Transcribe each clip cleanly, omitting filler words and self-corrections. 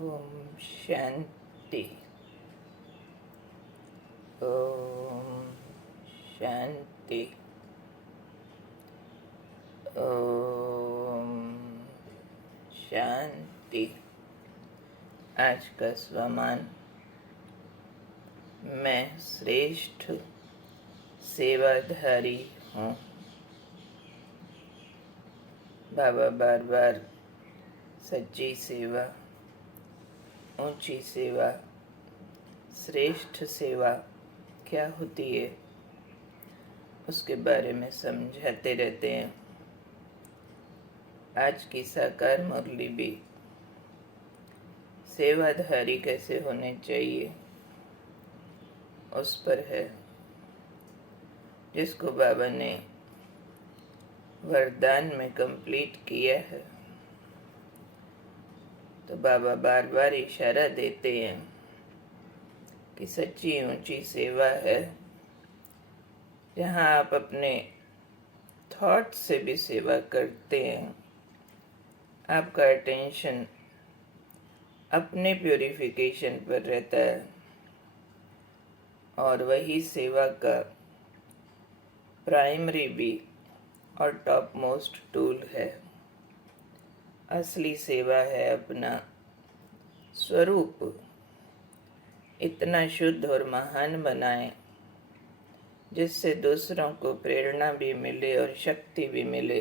ओम शांति। ओम शांति। ओम शांति। आज का स्वमान, मैं श्रेष्ठ सेवाधारी हूँ। बाबा बार बार सच्ची सेवा, ऊंची सेवा, श्रेष्ठ सेवा क्या होती है उसके बारे में समझाते रहते हैं। आज की साकार मुरली भी सेवाधारी कैसे होने चाहिए उस पर है, जिसको बाबा ने वरदान में कंप्लीट किया है। तो बाबा बार बार इशारा देते हैं कि सच्ची ऊंची सेवा है जहाँ आप अपने थॉट से भी सेवा करते हैं। आपका अटेंशन अपने प्यूरिफिकेशन पर रहता है और वही सेवा का प्राइमरी भी और टॉप मोस्ट टूल है। असली सेवा है अपना स्वरूप इतना शुद्ध और महान बनाएं जिससे दूसरों को प्रेरणा भी मिले और शक्ति भी मिले।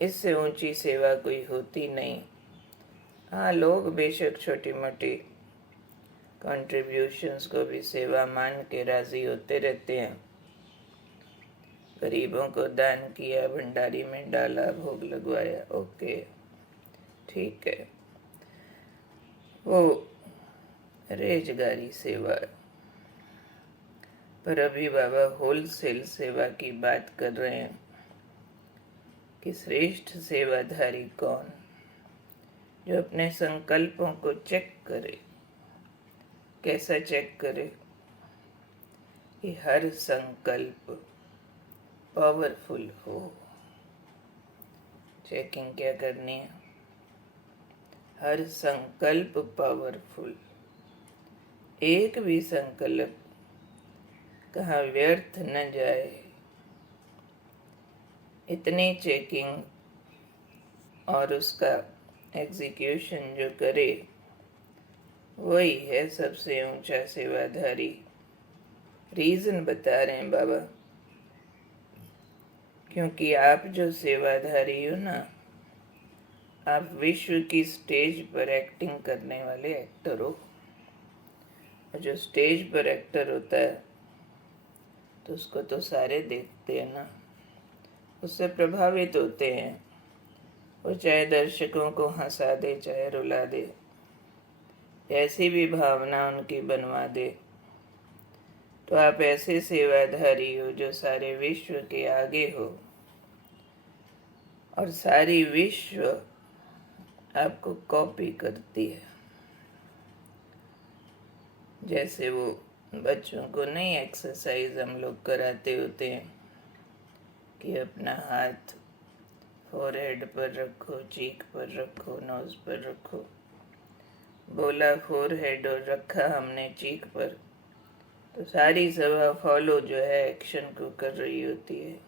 इससे ऊंची सेवा कोई होती नहीं। हाँ, लोग बेशक छोटी मोटी कंट्रीब्यूशंस को भी सेवा मान के राजी होते रहते हैं। गरीबों को दान किया, भंडारी में डाला, भोग लगवाया, ओके ठीक है, वो रेजगारी सेवा। पर अभी बाबा होलसेल सेवा की बात कर रहे हैं कि श्रेष्ठ सेवाधारी कौन, जो अपने संकल्पों को चेक करे। कैसा चेक करे कि हर संकल्प पावरफुल हो। चेकिंग क्या करनी है? हर संकल्प पावरफुल। एक भी संकल्प कहाँ व्यर्थ न जाए, इतनी चेकिंग और उसका एग्जीक्यूशन जो करे वही है सबसे ऊंचा सेवाधारी। रीजन बता रहे हैं बाबा, क्योंकि आप जो सेवाधारी हो ना, आप विश्व की स्टेज पर एक्टिंग करने वाले एक्टर हो। और जो स्टेज पर एक्टर होता है तो उसको तो सारे देखते हैं ना, उससे प्रभावित होते हैं। वो चाहे दर्शकों को हंसा दे, चाहे रुला दे, ऐसी भी भावना उनकी बनवा दे। तो आप ऐसे सेवाधारी हो जो सारे विश्व के आगे हो और सारी विश्व आपको कॉपी करती है। जैसे वो बच्चों को नहीं एक्सरसाइज हम लोग कराते होते हैं कि अपना हाथ फोरहेड पर रखो, चीक पर रखो, नोज पर रखो। बोला फोरहेड और रखा हमने चीक पर, तो सारी सभा फॉलो जो है एक्शन को कर रही होती है।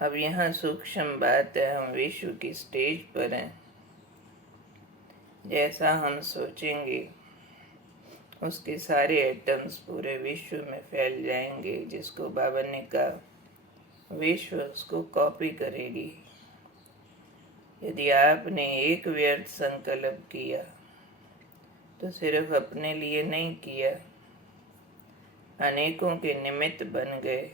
अब यहाँ सूक्ष्म बात है, हम विश्व की स्टेज पर हैं। जैसा हम सोचेंगे उसके सारे एटम्स पूरे विश्व में फैल जाएंगे। जिसको बाबा ने कहा विश्व उसको कॉपी करेगी। यदि आपने एक व्यर्थ संकल्प किया तो सिर्फ अपने लिए नहीं किया, अनेकों के निमित्त बन गए।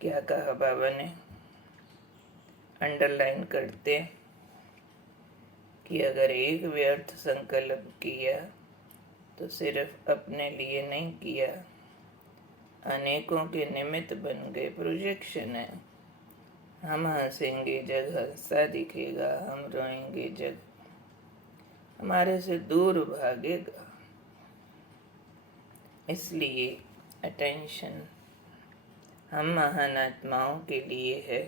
क्या कहा बाबा ने? अंडरलाइन करते कि अगर एक व्यर्थ संकल्प किया तो सिर्फ अपने लिए नहीं किया, अनेकों के निमित्त बन गए। प्रोजेक्शन है। हम हंसेंगे जग हंसता दिखेगा, हम रोएंगे जग हमारे से दूर भागेगा। इसलिए अटेंशन हम महान आत्माओं के लिए है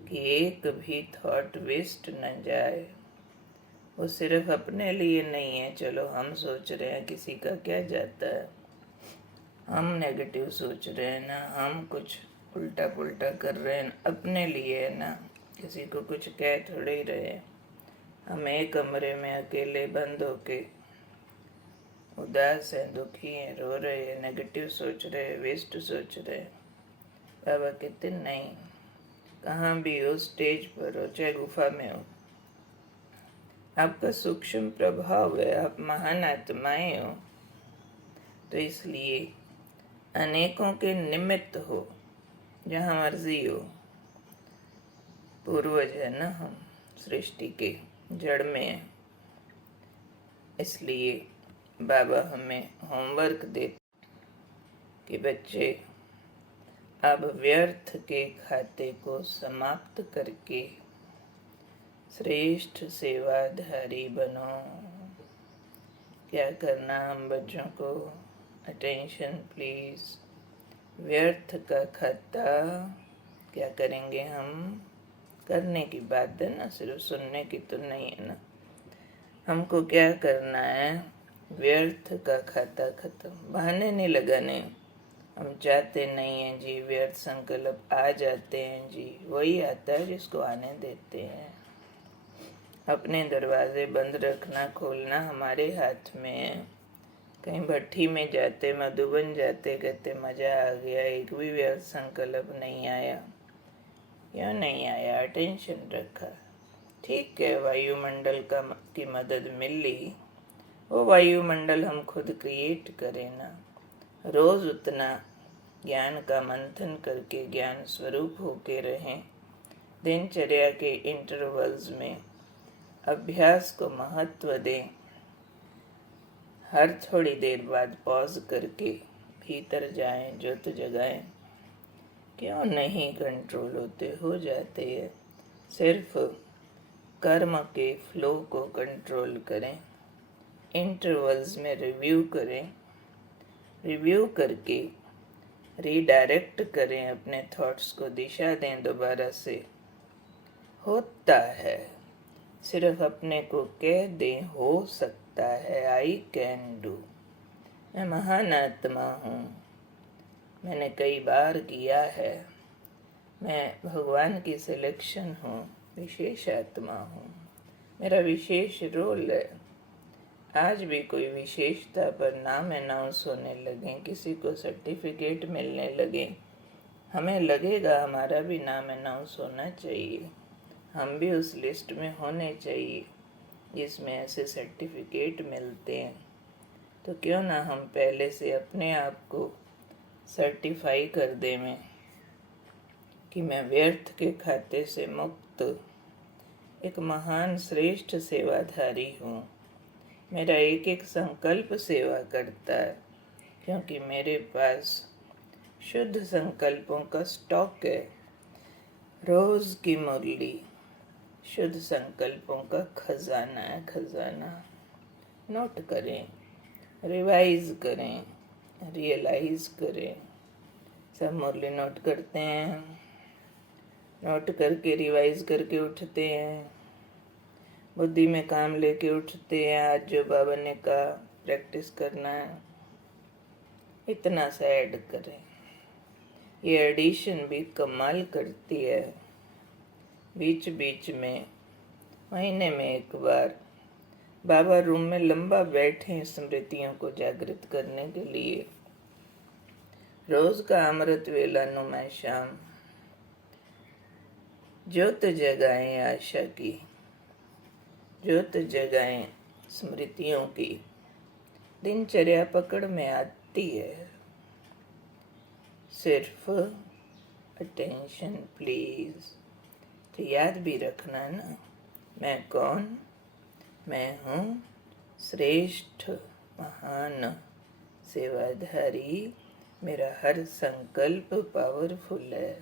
कि एक भी थॉट वेस्ट न जाए। वो सिर्फ अपने लिए नहीं है, चलो हम सोच रहे हैं किसी का क्या जाता है, हम नेगेटिव सोच रहे हैं ना, हम कुछ उल्टा पुल्टा कर रहे हैं, अपने लिए है ना, किसी को कुछ कह थोड़े ही रहे। हम एक कमरे में अकेले बंद होके उदास हैं, दुखी हैं, रो रहे हैं, नेगेटिव सोच रहे हैं, वेस्ट सोच रहे हैं। बाबा कहते नहीं, कहाँ भी हो, स्टेज पर हो, चाहे गुफा में हो, आपका सूक्ष्म प्रभाव है, आप महान आत्माएं हो, तो इसलिए अनेकों के निमित्त हो, जहाँ मर्जी हो। पूर्वज है ना, हम सृष्टि के जड़ में हैं, इसलिए बाबा हमें होमवर्क देते कि बच्चे अब व्यर्थ के खाते को समाप्त करके श्रेष्ठ सेवाधारी बनो। क्या करना हम बच्चों को? Attention please. व्यर्थ का खाता क्या करेंगे हम? करने की बात है ना, सिर्फ सुनने की तो नहीं है ना। हमको क्या करना है? व्यर्थ का खाता खत्म। बहाने नहीं लगाने। हम चाहते नहीं हैं जी, व्यर्थ संकल्प आ जाते हैं जी, वही आता है जिसको आने देते हैं। अपने दरवाजे बंद रखना खोलना हमारे हाथ में है। कहीं भट्टी में जाते, मधुबन जाते, कहते मज़ा आ गया, एक भी व्यर्थ संकल्प नहीं आया। क्यों नहीं आया? अटेंशन रखा। ठीक है, वायुमंडल की मदद मिल ली, वो वायुमंडल हम खुद क्रिएट करें ना। रोज़ उतना ज्ञान का मंथन करके ज्ञान स्वरूप होके रहें। दिनचर्या के इंटरवल्स में अभ्यास को महत्व दें। हर थोड़ी देर बाद पॉज करके भीतर जाएं, ज्योत जगाएं। क्यों नहीं कंट्रोल होते? हो जाते हैं। सिर्फ कर्म के फ्लो को कंट्रोल करें। इंटरवल्स में रिव्यू करें। रिव्यू करके रीडायरेक्ट करें, अपने थॉट्स को दिशा दें दोबारा से। होता है, सिर्फ अपने को कह दें हो सकता है, आई कैन डू। मैं महान आत्मा हूँ, मैंने कई बार किया है, मैं भगवान की सिलेक्शन हूँ, विशेष आत्मा हूँ, मेरा विशेष रोल है। आज भी कोई विशेषता पर नाम अनाउंस होने लगे, किसी को सर्टिफिकेट मिलने लगे, हमें लगेगा हमारा भी नाम अनाउंस होना चाहिए, हम भी उस लिस्ट में होने चाहिए जिसमें ऐसे सर्टिफिकेट मिलते हैं। तो क्यों ना हम पहले से अपने आप को सर्टिफाई कर दें में कि मैं व्यर्थ के खाते से मुक्त एक महान श्रेष्ठ सेवाधारी हूँ। मेरा एक एक संकल्प सेवा करता है, क्योंकि मेरे पास शुद्ध संकल्पों का स्टॉक है। रोज की मुरली शुद्ध संकल्पों का खजाना है, खजाना। नोट करें, रिवाइज करें, रियलाइज करें। सब मुरली नोट करते हैं, नोट करके रिवाइज करके उठते हैं, बुद्धि में काम लेके उठते हैं। आज जो बाबा ने कहा प्रैक्टिस करना है, इतना सा ऐड करें। ये एडिशन भी कमाल करती है। बीच बीच में, महीने में एक बार बाबा रूम में लंबा बैठे स्मृतियों को जागृत करने के लिए। रोज का अमृत वेला नुमा शाम, ज्योत जगाएं आशा की, ज्योत जगाएं स्मृतियों की। दिनचर्या पकड़ में आती है, सिर्फ अटेंशन प्लीज। तो याद भी रखना ना, मैं कौन? मैं हूँ श्रेष्ठ महान सेवाधारी। मेरा हर संकल्प पावरफुल है,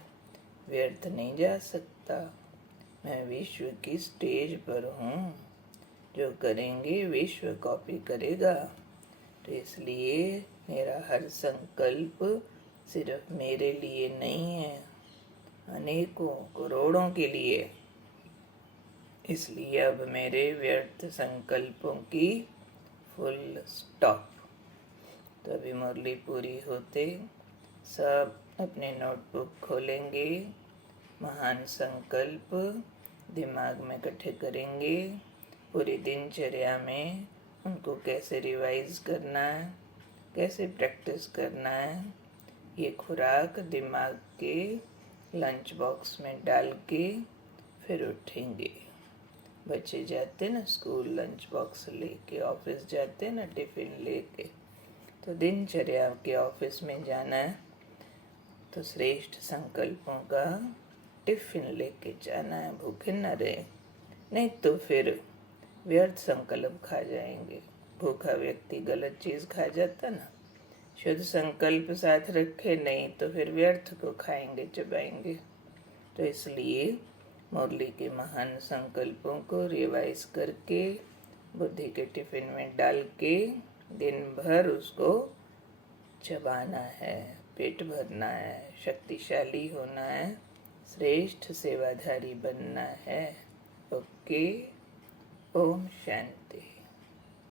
व्यर्थ नहीं जा सकता। मैं विश्व की स्टेज पर हूँ, जो करेंगे विश्व कॉपी करेगा। तो इसलिए मेरा हर संकल्प सिर्फ मेरे लिए नहीं है, अनेकों करोड़ों के लिए। इसलिए अब मेरे व्यर्थ संकल्पों की फुल स्टॉप। तो अभी मुरली पूरी होते सब अपने नोटबुक खोलेंगे, महान संकल्प दिमाग में इकट्ठे करेंगे, पूरी दिनचर्या में उनको कैसे रिवाइज करना है, कैसे प्रैक्टिस करना है, ये खुराक दिमाग के लंच बॉक्स में डाल के फिर उठेंगे। बच्चे जाते ना स्कूल लंच बॉक्स लेके, ऑफिस जाते ना टिफिन लेके, तो दिनचर्या के ऑफिस में जाना है तो श्रेष्ठ संकल्पों का टिफिन लेके जाना है, भूखे न रहे, नहीं तो फिर व्यर्थ संकल्प खा जाएंगे। भूखा व्यक्ति गलत चीज खा जाता ना, शुद्ध संकल्प साथ रखे नहीं तो फिर व्यर्थ को खाएंगे, चबाएंगे। तो इसलिए मुरली के महान संकल्पों को रिवाइज करके बुद्धि के टिफिन में डाल के दिन भर उसको चबाना है, पेट भरना है, शक्तिशाली होना है, श्रेष्ठ सेवाधारी बनना है। ओके, ओम शांति।